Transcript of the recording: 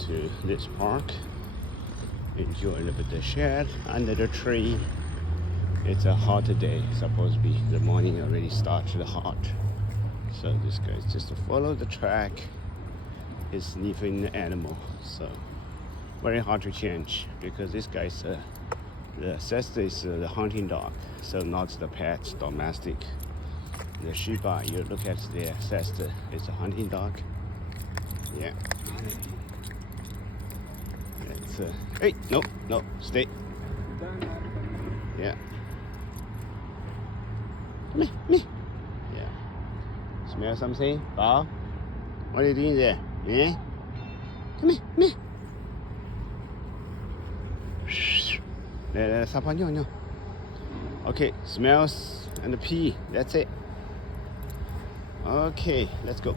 to this park, enjoy a little bit of the shade under the tree. It's a hotter day, supposed to be. The morning already started hot. So this guy's just to follow the track. Is sniffing the animal, so very hard to change because this guy's the ancestor is the hunting dog, so not the pet domestic. The Shiba, you look at the ancestor, it's a hunting dog. Yeah. It's hey, no, stay. Yeah. Me. Yeah. Smell something, Bob? What are you doing there? Yeah? Come here. 来，撒泡尿。Okay, smells and pee. That's it. Okay, let's go.